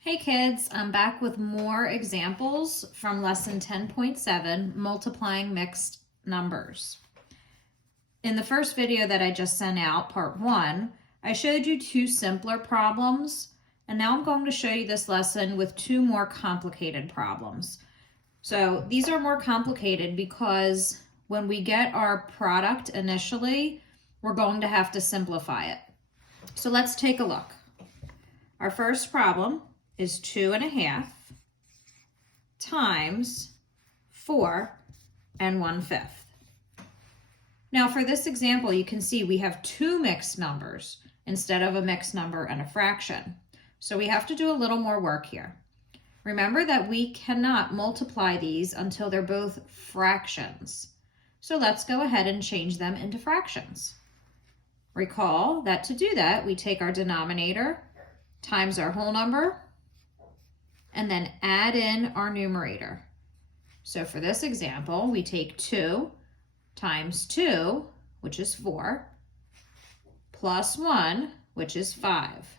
Hey kids, I'm back with more examples from lesson 10.7, multiplying mixed numbers. In the first video that I just sent out, part 1, I showed you two simpler problems, and now I'm going to show you this lesson with two more complicated problems. So these are more complicated because when we get our product initially, we're going to have to simplify it. So let's take a look. Our first problem is 2.5 times 4 1/5. Now for this example, you can see we have two mixed numbers instead of a mixed number and a fraction. So we have to do a little more work here. Remember that we cannot multiply these until they're both fractions. So let's go ahead and change them into fractions. Recall that to do that, we take our denominator times our whole number, and then add in our numerator. So for this example, we take 2 times 2, which is 4, plus 1, which is 5.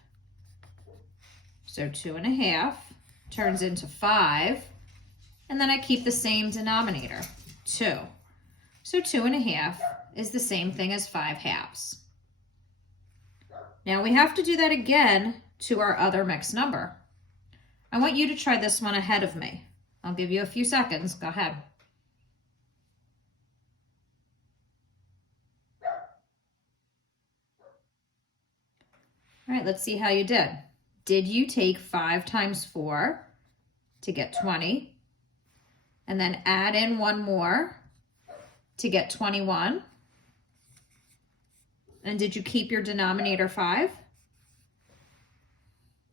So 2.5 turns into 5, and then I keep the same denominator, 2. So 2.5 is the same thing as 5/2. Now we have to do that again to our other mixed number. I want you to try this one ahead of me. I'll give you a few seconds. Go ahead. All right, let's see how you did. Did you take 5 times 4 to get 20, and then add in one more to get 21? And did you keep your denominator 5?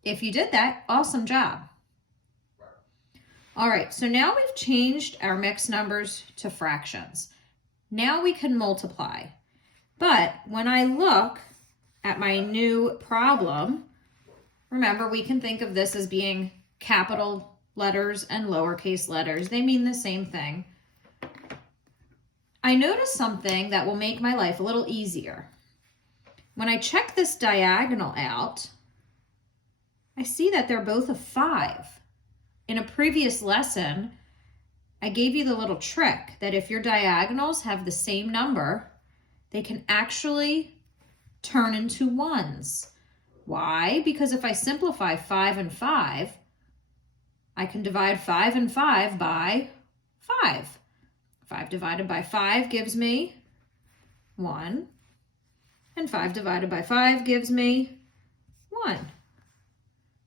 If you did that, awesome job. All right, so now we've changed our mixed numbers to fractions. Now we can multiply. But when I look at my new problem, remember we can think of this as being capital letters and lowercase letters. They mean the same thing. I noticed something that will make my life a little easier. When I check this diagonal out, I see that they're both a 5. In a previous lesson, I gave you the little trick that if your diagonals have the same number, they can actually turn into 1s. Why? Because if I simplify 5 and 5, I can divide 5 and 5 by 5. 5 divided by 5 gives me 1, and 5 divided by 5 gives me 1.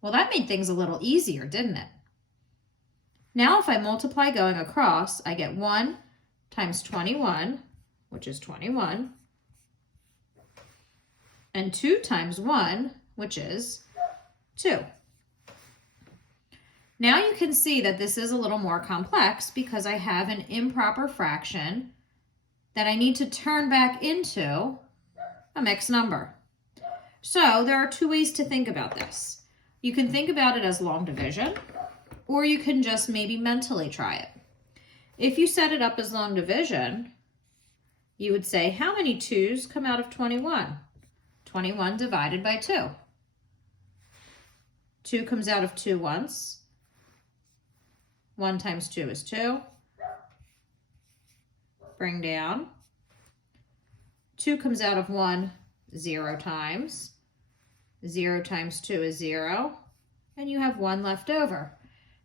Well, that made things a little easier, didn't it? Now if I multiply going across, I get 1 times 21, which is 21, and 2 times 1, which is 2. Now you can see that this is a little more complex because I have an improper fraction that I need to turn back into a mixed number. So there are two ways to think about this. You can think about it as long division, or you can just maybe mentally try it. If you set it up as long division, you would say, how many 2's come out of 21? 21 divided by 2. 2 comes out of 2 once. 1 times 2 is 2. Bring down. 2 comes out of 1 0 times. 0 times 2 is 0, and you have 1 left over.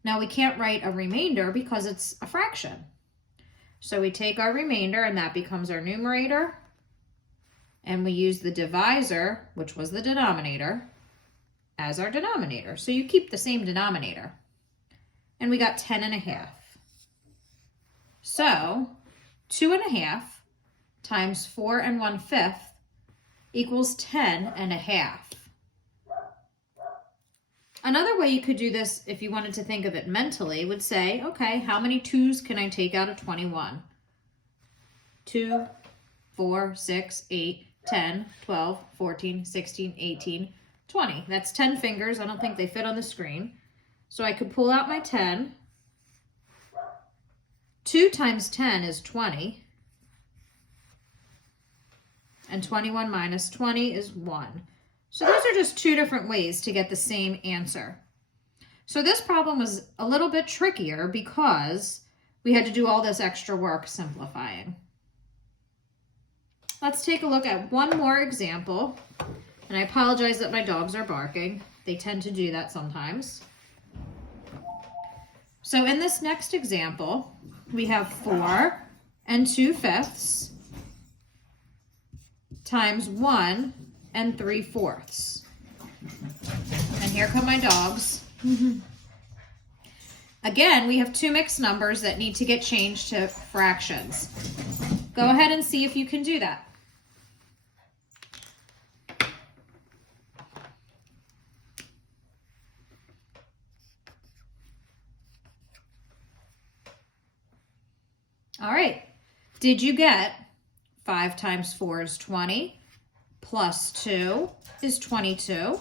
Now we can't write a remainder because it's a fraction. So we take our remainder, and that becomes our numerator, and we use the divisor, which was the denominator, as our denominator. So you keep the same denominator. And we got 10.5. So 2.5 times 4 1/5 equals 10.5. Another way you could do this, if you wanted to think of it mentally, would say, okay, how many 2's can I take out of 21? 2, 4, 6, 8, 10, 12, 14, 16, 18, 20. That's 10 fingers. I don't think they fit on the screen. So I could pull out my 10. 2 times 10 is 20. And 21 minus 20 is 1. So those are just two different ways to get the same answer. So this problem was a little bit trickier because we had to do all this extra work simplifying. Let's take a look at one more example. And I apologize that my dogs are barking. They tend to do that sometimes. So in this next example, we have 4 2/5 times 1 3/4. And here come my dogs. Again, we have two mixed numbers that need to get changed to fractions. Go ahead and see if you can do that. All right, did you get 5 times 4 is 20, plus 2 is 22,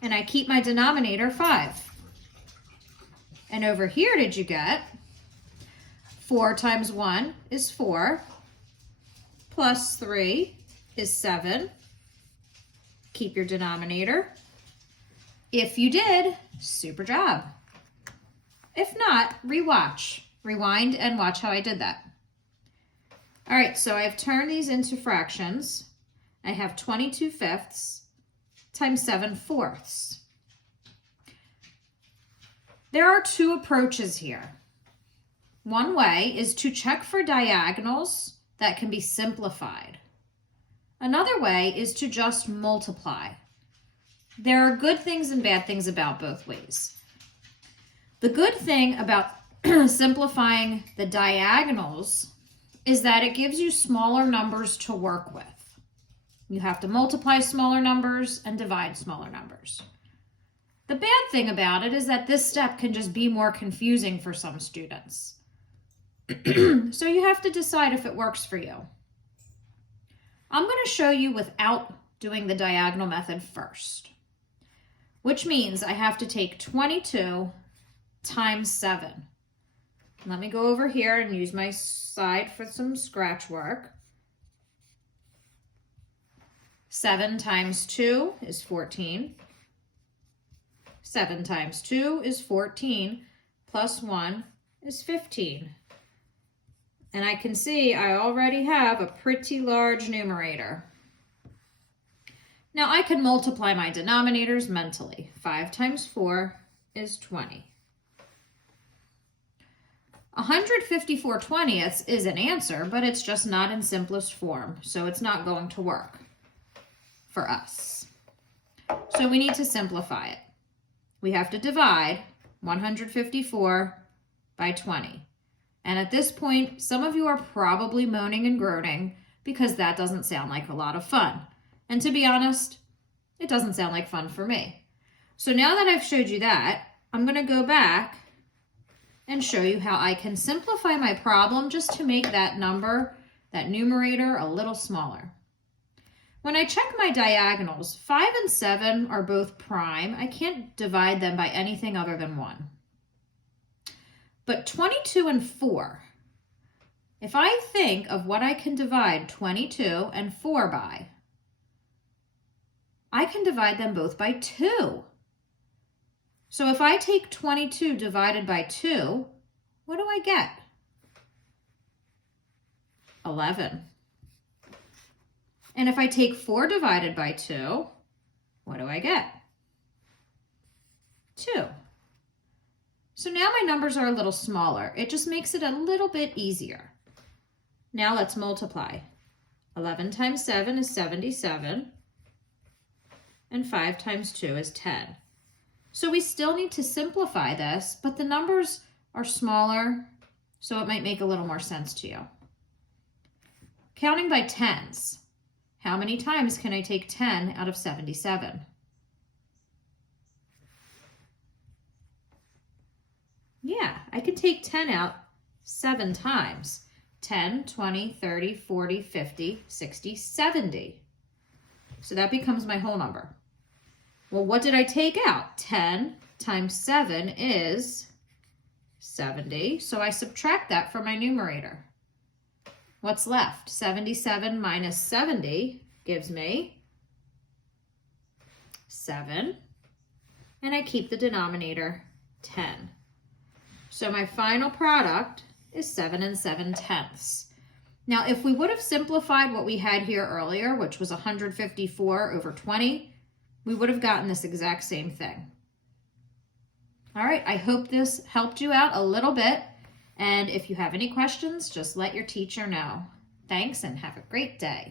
and I keep my denominator 5. And over here, did you get 4 times 1 is 4, plus 3 is 7, keep your denominator. If you did, super job. If not, rewind and watch how I did that. All right, so I've turned these into fractions. I have 22/5 times 7/4. There are two approaches here. One way is to check for diagonals that can be simplified. Another way is to just multiply. There are good things and bad things about both ways. The good thing about simplifying the diagonals is that it gives you smaller numbers to work with. You have to multiply smaller numbers and divide smaller numbers. The bad thing about it is that this step can just be more confusing for some students. So you have to decide if it works for you. I'm going to show you without doing the diagonal method first, which means I have to take 22 times 7. Let me go over here and use my side for some scratch work. 7 times 2 is 14. 7 times 2 is 14, plus 1 is 15. And I can see I already have a pretty large numerator. Now I can multiply my denominators mentally. 5 times 4 is 20. 154/20 is an answer, but it's just not in simplest form, so it's not going to work for us. So we need to simplify it. We have to divide 154 by 20. And at this point, some of you are probably moaning and groaning because that doesn't sound like a lot of fun. And to be honest, it doesn't sound like fun for me. So now that I've showed you that, I'm going to go back and show you how I can simplify my problem just to make that number, that numerator, a little smaller. When I check my diagonals, 5 and 7 are both prime. I can't divide them by anything other than 1. But 22 and 4, if I think of what I can divide 22 and 4 by, I can divide them both by 2. So if I take 22 divided by 2, what do I get? 11. And if I take 4 divided by 2, what do I get? 2. So now my numbers are a little smaller. It just makes it a little bit easier. Now let's multiply. 11 times 7 is 77, and 5 times 2 is 10. So we still need to simplify this, but the numbers are smaller, so it might make a little more sense to you. Counting by tens. How many times can I take 10 out of 77? Yeah, I can take 10 out 7 times. 10, 20, 30, 40, 50, 60, 70. So that becomes my whole number. Well, what did I take out? 10 times 7 is 70. So I subtract that from my numerator. What's left? 77 minus 70 gives me 7. and I keep the denominator 10. So my final product is 7 7/10. Now, if we would have simplified what we had here earlier, which was 154 over 20, we would have gotten this exact same thing. All right, I hope this helped you out a little bit. And if you have any questions, just let your teacher know. Thanks and have a great day.